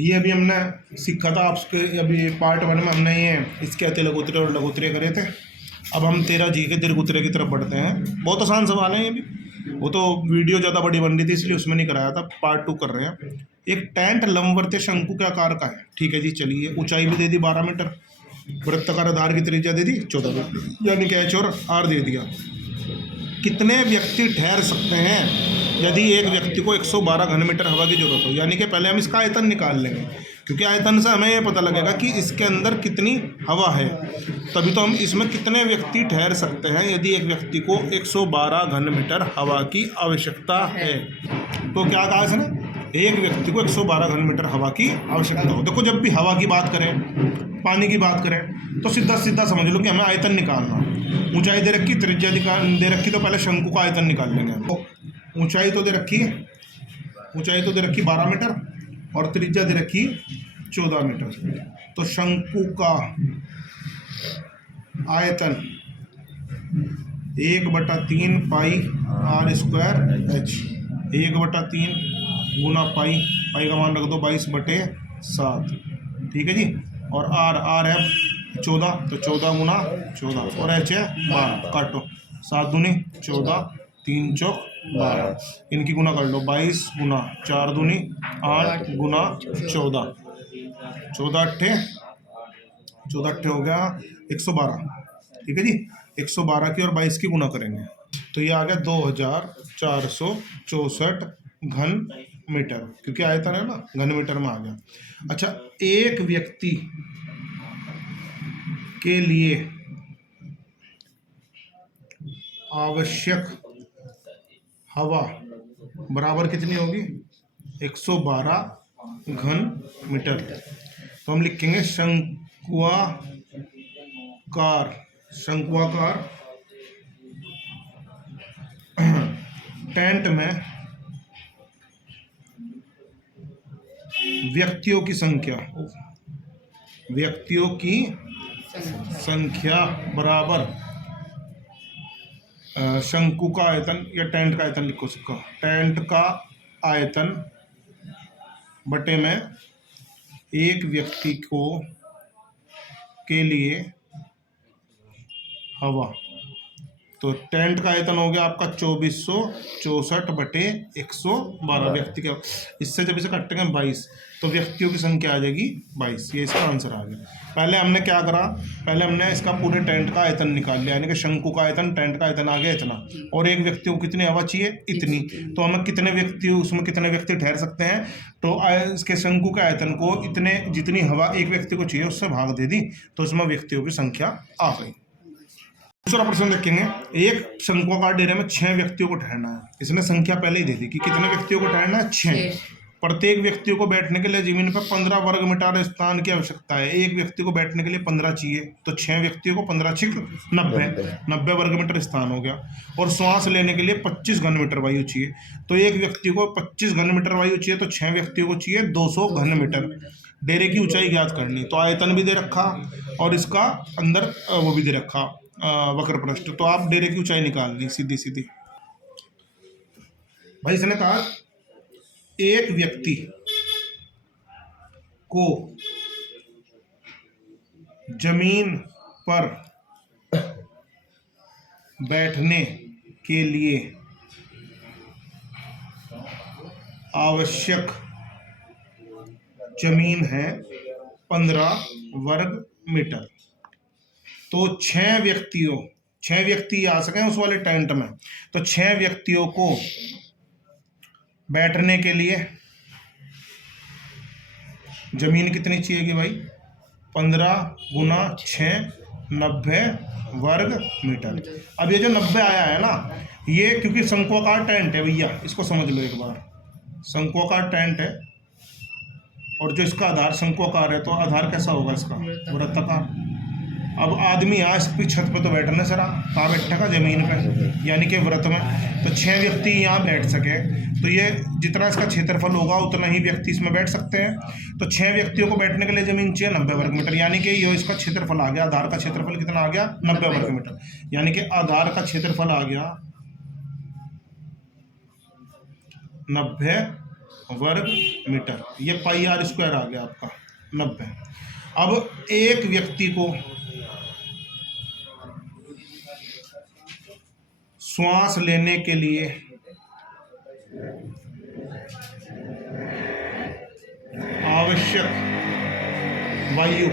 ये अभी हमने सीखा था आपके, अभी पार्ट 1 में हमने ये इसके अति लघुत्तरे और लघुत्तरे करे थे। अब हम 13 जी के दीर्घोत्तरे की तरफ बढ़ते हैं। बहुत आसान सवाल है ये भी, वो तो वीडियो ज़्यादा बड़ी बन रही थी इसलिए उसमें नहीं कराया था, पार्ट 2 कर रहे हैं। एक टेंट लंबवर्तीय शंकु के आकार का है, ठीक है जी। चलिए, ऊंचाई भी दे दी 12 मीटर, वृत्ताकार आधार की त्रिज्या दे दी 14 मीटर, यानी कि एच और आर दे दिया। कितने व्यक्ति ठहर सकते हैं यदि एक व्यक्ति को 112 घन मीटर हवा की जरूरत हो? यानी कि पहले हम इसका आयतन निकाल लेंगे, क्योंकि आयतन से हमें यह पता लगेगा कि इसके अंदर कितनी हवा है, तभी तो हम इसमें कितने व्यक्ति ठहर सकते हैं यदि एक व्यक्ति को 112 घन मीटर हवा की आवश्यकता है। तो क्या कहा इसने, एक व्यक्ति को 112 घन मीटर हवा की आवश्यकता हो। देखो, जब भी हवा की बात करें, पानी की बात करें, तो सीधा सीधा समझ लो कि हमें आयतन निकालना। ऊंचाई दे रखी, त्रिज्या दे रखी, तो पहले शंकु का आयतन निकाल लेंगे। तो ऊंचाई तो दे रखी 12 मीटर और त्रिज्या दे रखी 14 मीटर। तो शंकु का आयतन 1/3 पाई आर स्क्वायर एच, 1/3 गुना पाई का मान रख दो 22/7, ठीक है जी। और आर है 14, तो 14 गुना 14, और एच है 12, काटो 7 दूनी 14, 3 चौक 12, इनकी गुना कर लो 22 गुना 4 दूनी 8 गुना 14, 14 अट्ठे हो गया 112, ठीक है जी। 112 की और 22 की गुना करेंगे तो ये आ गया 2464 घन मीटर, क्योंकि आयतन है ना, घन मीटर में आ गया। अच्छा, एक व्यक्ति के लिए आवश्यक हवा बराबर कितनी होगी? 112 घन मीटर। तो हम लिखेंगे शंक्वाकार टेंट में व्यक्तियों की संख्या बराबर शंकु का आयतन, या टेंट का आयतन लिखो सबका, टेंट का आयतन बटे में एक व्यक्ति के लिए हवा। तो टेंट का आयतन हो गया आपका 2464/112 व्यक्ति का। इससे जब इसे काटेंगे 22, तो व्यक्तियों की संख्या आ जाएगी 22। ये इसका आंसर आ गया। पहले हमने क्या करा, पहले हमने इसका पूरे टेंट का आयतन निकाल लिया, यानी कि शंकु का आयतन, टेंट का आयतन आ गया इतना, और एक व्यक्ति को कितनी हवा चाहिए? इतनी। तो हमें कितने व्यक्ति, उसमें कितने व्यक्ति ठहर सकते हैं, तो इसके शंकु के आयतन को इतने, जितनी हवा एक व्यक्ति को चाहिए उससे भाग दे दी, तो उसमें व्यक्तियों की संख्या आ गई। दूसरा प्रश्न देखेंगे, एक शंक्वाकार डेरे में 6 व्यक्तियों को ठहरना है। इसने संख्या पहले ही दे दी कि कितने व्यक्तियों को ठहरना है? 6। प्रत्येक व्यक्तियों को बैठने के लिए जमीन पर 15 वर्ग मीटर स्थान की आवश्यकता है। एक व्यक्ति को बैठने के लिए 15 चाहिए, तो 6 व्यक्तियों को 15 छिक 90 वर्ग मीटर स्थान हो गया। और श्वास लेने के लिए 25 घन मीटर वायु चाहिए, तो एक व्यक्ति को 25 घन मीटर वायु चाहिए, तो 6 व्यक्तियों को चाहिए 200 घन मीटर। डेरे की ऊंचाई ज्ञात करनी, तो आयतन भी दे रखा और इसका अंदर वो भी दे रखा वक्र पृष्ठ। तो आप डेरे की ऊंचाई निकाल ली सीधी सीधी। भाई इसने कहा एक व्यक्ति को जमीन पर बैठने के लिए आवश्यक जमीन है 15 वर्ग मीटर। तो 6 व्यक्ति आ सकें उस वाले टेंट में, तो 6 व्यक्तियों को बैठने के लिए जमीन कितनी चाहिए भाई? 15 गुना 6, 90 वर्ग मीटर। अब ये जो 90 आया है ना, ये क्योंकि शंक्वाकार टेंट है भैया, इसको समझ लो एक बार। शंक्वाकार टेंट है और जो इसका आधार शंक्वाकार है, तो आधार कैसा होगा इसका? वृत्ताकार। अब आदमी यहाँ इस छत पे तो बैठना सरा, कहाँ बैठेगा? जमीन पे, यानी कि वृत्त में। तो 6 व्यक्ति यहाँ बैठ सके, तो ये जितना इसका क्षेत्रफल होगा उतना ही व्यक्ति इसमें बैठ सकते हैं। तो 6 व्यक्तियों को बैठने के लिए जमीन चाहिए 90 वर्ग मीटर, यानी कि ये इसका क्षेत्रफल आ गया। आधार का क्षेत्रफल कितना आ गया? 90 वर्ग मीटर, यानी कि आधार का क्षेत्रफल आ गया 90 वर्ग मीटर। ये पाई आर स्क्वायर आ गया आपका 90। अब एक व्यक्ति को श्वास लेने के लिए आवश्यक वायु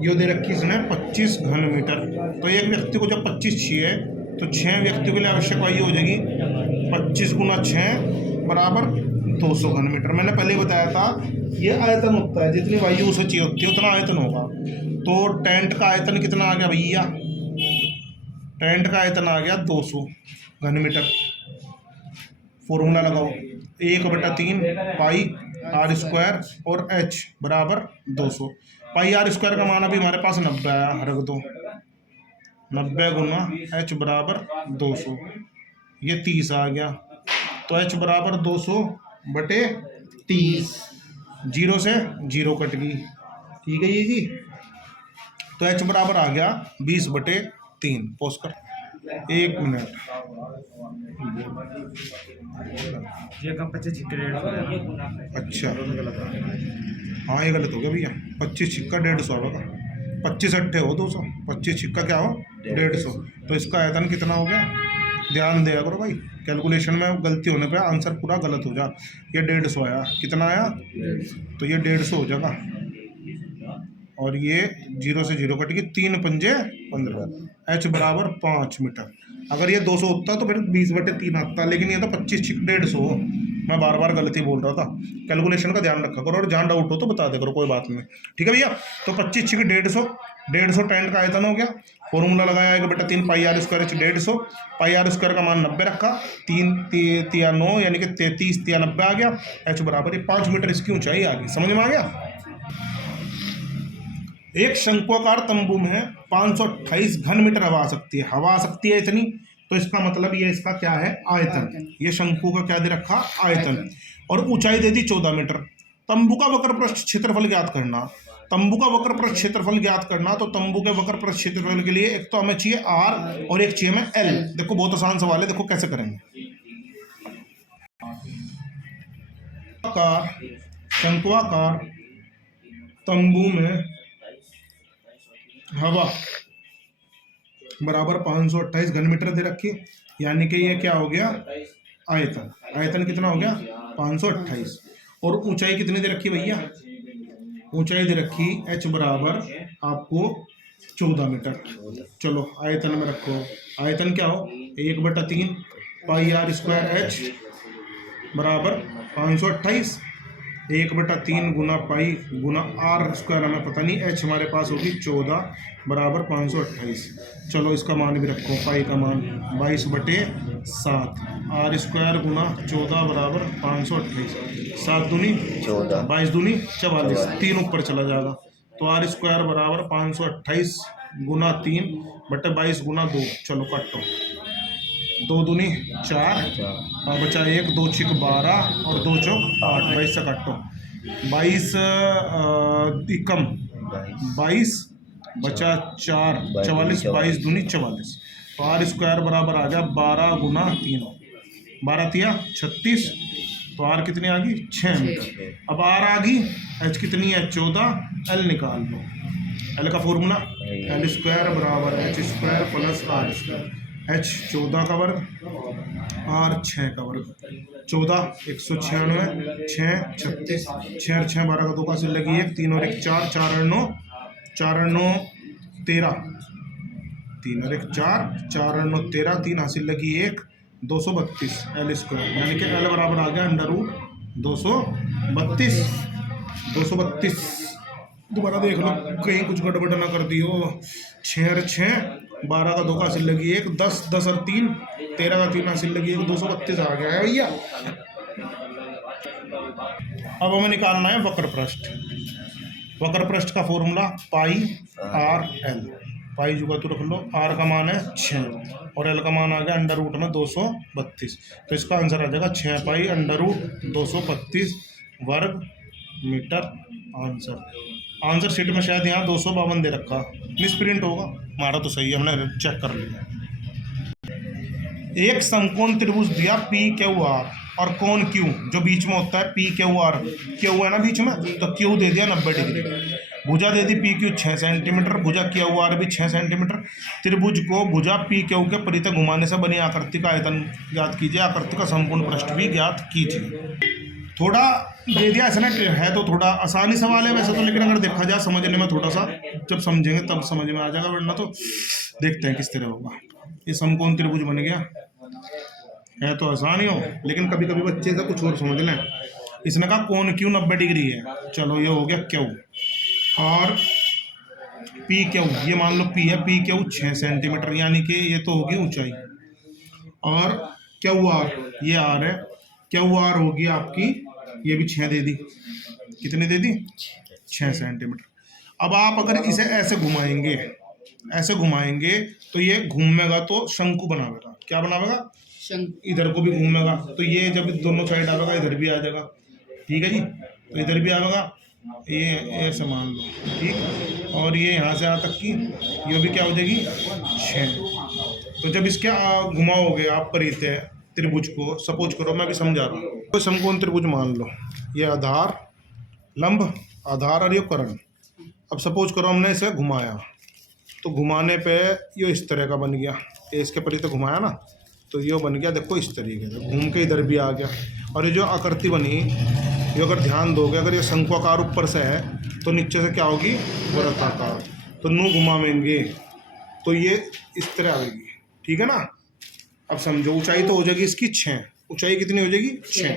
यो दे रखी इसने 25 घन मीटर। तो एक व्यक्ति को जब 25 चाहिए तो 6 व्यक्तियों के लिए आवश्यक वायु हो जाएगी 25 गुना 6 बराबर 200 घन मीटर। मैंने पहले बताया था ये आयतन होता है, जितनी वायु उसे चाहिए होती है उतना आयतन होगा। तो टेंट का आयतन कितना आ गया भैया? टेंट का आयतन आ गया 200 घन मीटर। फॉर्मूला लगाओ 1/3 पाई आर स्क्वायर और एच बराबर 200। पाई आर स्क्वायर का मान अभी हमारे पास 90 आया, रख दो 90 गुना एच बराबर 200, ये 30 आ गया। तो एच बराबर 200/30, 0 से 0 कट गई, ठीक है ये जी। तो एच बराबर आ गया 20/3। पोस्ट कर 1 मिनट। अच्छा हाँ ये गलत हो गया भैया, 25 छिक्का 150 होगा, 25 अट्ठे हो 200, 25 छिक्का क्या हो 150। तो इसका आयतन कितना हो गया? ध्यान दिया करो भाई, कैलकुलेशन में गलती होने पे आंसर पूरा गलत हो जा। ये 150 आया, कितना आया? तो ये 150 हो जाएगा, और ये 0 से 0 कट गई, 3 पंजे 15। एच बराबर 5 मीटर। अगर ये 200 होता तो फिर 20/3 आता, लेकिन ये तो 25 छिक 150। मैं बार बार गलती बोल रहा था, कैलकुलेशन का ध्यान रखा करो, और जहाँ डाउट हो तो बता दे करो, कोई बात नहीं, ठीक है भैया। तो 25 छिक 150 टेंट का आयतन हो गया। फॉर्मूला लगाया 1/3 pi r square h 150। Pi r square का मान 90 रखा, 3 तिया 9 यानी कि 33 तिया 90 आ गया। एच बराबर 5 मीटर इसकी ऊंचाई आ गई, समझ में आ गया। एक शंक्वाकार तंबू में 528 घन मीटर हवा आ सकती है। हवा आ सकती है इतनी, तो इसका मतलब ये इसका क्या है? आयतन। ये शंकु का क्या दे रखा? आयतन। और ऊंचाई दे दी 14 मीटर। तंबू का वक्र पृष्ठ क्षेत्रफल ज्ञात करना। तंबू का वक्र पृष्ठ क्षेत्रफल ज्ञात करना, तो तंबू के वक्र पृष्ठ क्षेत्रफल के लिए एक तो हमें चाहिए आर और एक चाहिए हमें एल। देखो बहुत आसान सवाल है, देखो कैसे करेंगे। शंक्वाकार तंबू में हवा बराबर 528 घन मीटर दे रखी, यानी कि ये क्या हो गया? आयतन। आयतन कितना हो गया? 528। और ऊंचाई कितनी दे रखी भैया? ऊंचाई दे रखी h बराबर आपको 14 मीटर। चलो आयतन में रखो, आयतन क्या हो? 1/3 पाई आर स्क्वायर एच बराबर 528, 1/3 गुना पाई गुना आर स्क्वायर हमें पता नहीं, एच हमारे पास होगी 14 बराबर 528। चलो इसका मान भी रखो, पाई का मान 22/7, आर स्क्वायर गुना 14 बराबर 528, 7 दूनी 14, 22 दूनी 44, 3 ऊपर चला जाएगा। तो आर स्क्वायर बराबर 528 गुना 3/22 गुना 2। चलो काटो, 2 दूनी 4 और बचा 1, 2 छिक 12 और 2 चौक 8, 22 से काटो, 22 कम 22 बचा 4, 44, 22 दूनी 44। तो आर स्क्वायर बराबर आ गया 12 गुना 3, 12 तिया 36। तो आर कितनी आ गई? 6 मीटर। अब आर आ गई, एच कितनी है? 14। एल निकाल लो, एल का फॉर्मूला एल स्क्वायर बराबर H square plus R square. H 14 का वर्ग, आर 6 का वर्ग। 14 196, 6 36, 6 और 6 12 का 2 का सिल लगी 1, 3 और 1 4, 4 और 9 13, 3 और 1 4, 4 और 9 13, 3 हासिल लगी 1, 232 एल स्क्वायर, यानी कि एल बराबर आ गया √232। 232 दोबारा देख लो कहीं कुछ गड़बड़ ना कर दियो। 6 और 6 12 का 2 का हासिल लगी 1, 10, 10 और 3 13 का 3 हासिल लगी 1, 232 आ गया है भैया। अब हमें निकालना है वक्र पृष्ठ। वक्र पृष्ठ का फॉर्मूला पाई आर एल। पाई जुगा तो रख लो, आर का मान है 6 और एल का मान आ गया √232। तो इसका आंसर आ जाएगा 6 पाई √232 वर्ग मीटर। आंसर शीट में शायद यहाँ 252 दे रखा, मिसप्रिंट होगा, हमारा तो सही है, हमने चेक कर लिया। एक समकोण त्रिभुज दिया पी क्यू आर, और कोण क्यू जो बीच में होता है पी क्यू आर, क्यू है ना बीच में, तो क्यू दे दिया 90 डिग्री। भुजा दे दी पी क्यू 6 सेंटीमीटर, भुजा क्यू आर भी 6 सेंटीमीटर। त्रिभुज को भुजा पी क्यू के परितः घुमाने से बनी आकृति का आयतन ज्ञात कीजिए, आकृति का संपूर्ण पृष्ठ भी ज्ञात कीजिए। थोड़ा दे दिया ऐसा ना है तो थोड़ा आसानी सवाल है वैसे तो, लेकिन अगर देखा जाए समझने में थोड़ा सा, जब समझेंगे तब समझ में आ जाएगा, वरना तो देखते हैं किस तरह होगा। ये समकोण त्रिभुज बन गया, है तो आसान ही हो, लेकिन कभी कभी बच्चे से कुछ और समझ लें। इसने कहा कोण क्यू 90 डिग्री है, चलो ये हो गया क्यू, और पी क्यू ये मान लो पी है, पी क्यू 6 सेंटीमीटर यानी कि ये तो होगी ऊंचाई, और क्यू आर ये आर है, क्यू आर होगी आपकी, ये भी 6 दे दी, कितनी दे दी 6 सेंटीमीटर। अब आप अगर इसे ऐसे घुमाएंगे, ऐसे घुमाएंगे तो ये घूमेगा तो शंकु बनावेगा, क्या बनावेगा, इधर को भी घूमेगा, तो ये जब दोनों साइड आवेगा इधर भी आ जाएगा, ठीक है जी, तो इधर भी आवेगा, ये ऐसे मान लो, ठीक, और ये यहाँ से यहाँ तक की ये भी क्या हो जाएगी 6। तो जब इसके घुमाओगे आप परितः त्रिभुज को, सपोज करो मैं भी समझा रहा हूँ, तो समकोण त्रिभुज मान लो, ये आधार लंब आधार और ये कर्ण। अब सपोज करो हमने इसे घुमाया, तो घुमाने पे ये इस तरह का बन गया, ये इसके परितः घुमाया ना, तो ये बन गया देखो इस तरीके से, घूम के इधर भी आ गया। और ये जो आकृति बनी, ये अगर ध्यान दोगे, अगर ये शंक्वाकार ऊपर से है तो नीचे से क्या होगी वृत्ताकार, तो नू घुमावेंगे तो ये इस तरह आएगी, ठीक है ना। अब समझो ऊंचाई तो हो जाएगी इसकी 6, ऊंचाई कितनी हो जाएगी 6,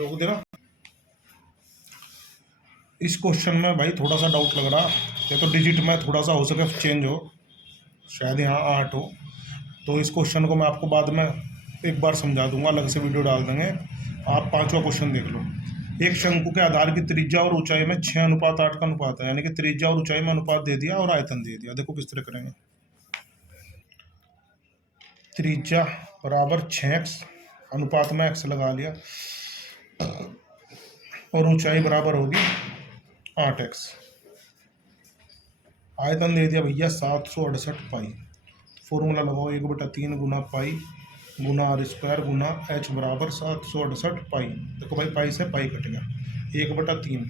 रोक देना। इस क्वेश्चन में भाई थोड़ा सा डाउट लग रहा, या तो डिजिट में थोड़ा सा हो सके चेंज हो, शायद यहाँ 8 हो, तो इस क्वेश्चन को मैं आपको बाद में एक बार समझा दूंगा, अलग से वीडियो डाल देंगे। आप 5वां क्वेश्चन देख लो। एक शंकु के आधार की त्रिज्या और ऊंचाई में 6:8 का अनुपात है, यानी कि त्रिज्या और ऊंचाई में अनुपात दे दिया और आयतन दे दिया। देखो किस तरह करेंगे, त्रिज्या बराबर 6x, अनुपात में x लगा लिया, और ऊंचाई बराबर होगी 8x, आयतन दे दिया भैया 768 पाई। फॉर्मूला लगाओ, 1/3 गुना पाई गुना आर स्क्वायर गुना h बराबर 768 पाई। देखो भाई पाई से पाई कट गया, 1/3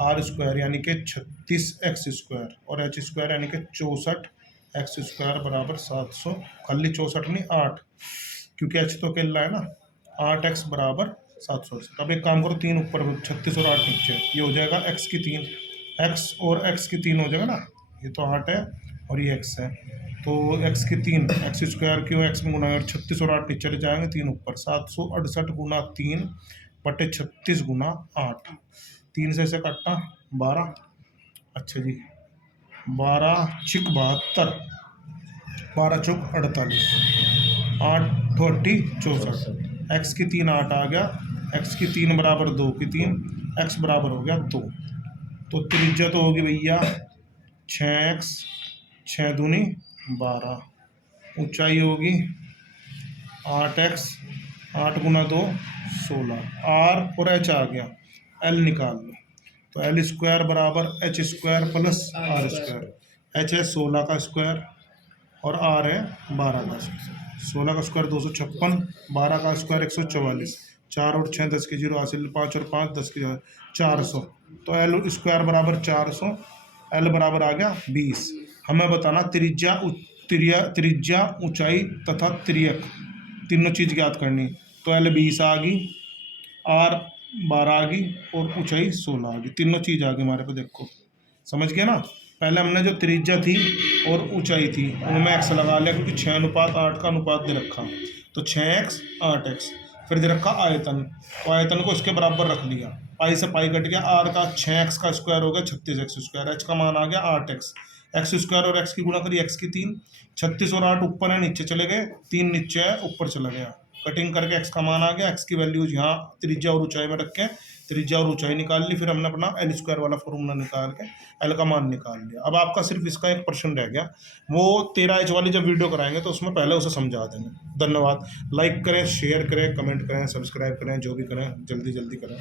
आर स्क्वायर यानी कि 36x स्क्वायर, और h स्क्वायर यानी कि 64x स्क्वायर बराबर 700, खाली 64 नहीं 8, क्योंकि h तो अकेला है ना, 8x बराबर 768। अब एक काम करो, 3 ऊपर 36 और 8 नीचे, ये हो जाएगा x की 3, x और x की 3 हो जाएगा ना, ये तो 8 है और ये x है, तो x की 3 x स्क्वायर क्यों x में गुना, और 36 और 8 नीचे चले जाएंगे, 3 ऊपर, 768 गुना 3 बटे 36 गुना 8, 3 से काटना 12, अच्छा जी 12 छिक 72, 12 चौक 48, 8 20 64, x की 3 8 आ गया, x की 3 बराबर 2 की 3, x बराबर हो गया 2। तो त्रिज्या तो होगी भैया 6x, 6 दूनी 12, ऊंचाई होगी 8x, 8 गुना 2 16, r और h आ गया, l निकाल लो, तो l स्क्वायर बराबर h square plus r square, h है 16 का स्क्वायर और r है 12 का स्क्वायर, 16 का स्क्वायर 256, 12 का स्क्वायर 144, 4 और 6 10 की 0 हासिल, 5 और 5 10 की 400, तो l स्क्वायर बराबर 400, l बराबर आ गया 20। हमें बताना त्रिज्या ऊंचाई तथा त्रियक तीनों चीज़ ज्ञात करनी, तो l 20 आ गई, r 12 आ गई और ऊंचाई 16 आ गई, तीनों चीज़ आ गई हमारे पे। देखो समझ गए ना, पहले हमने जो त्रिज्या थी और ऊंचाई थी उनमें x लगा लिया, क्योंकि 6:8 का अनुपात दे रखा, तो 6x 8x, फिर दे रखा आयतन, तो आयतन को इसके बराबर रख दिया, पाई से पाई कट गया, r का 6x का स्क्वायर हो गया 36x स्क्वायर, h का मान आ गया 8x, x स्क्वायर और x की गुणा करी x की 3, 36 और 8 ऊपर है नीचे चले गए, 3 नीचे है ऊपर चला गया, कटिंग करके x का मान आ गया, x की वैल्यूज यहाँ त्रिज्या और ऊंचाई में रख के त्रिज्या और ऊंचाई निकाल ली, फिर हमने अपना l स्क्वायर वाला फॉर्मूला निकाल के l का मान निकाल लिया। अब आपका सिर्फ इसका 1% रह गया, वो 13H वाली जब वीडियो कराएंगे तो उसमें पहले उसे समझा देंगे। धन्यवाद, लाइक करें, शेयर करें, कमेंट करें, सब्सक्राइब करें, जो भी करें जल्दी जल्दी करें।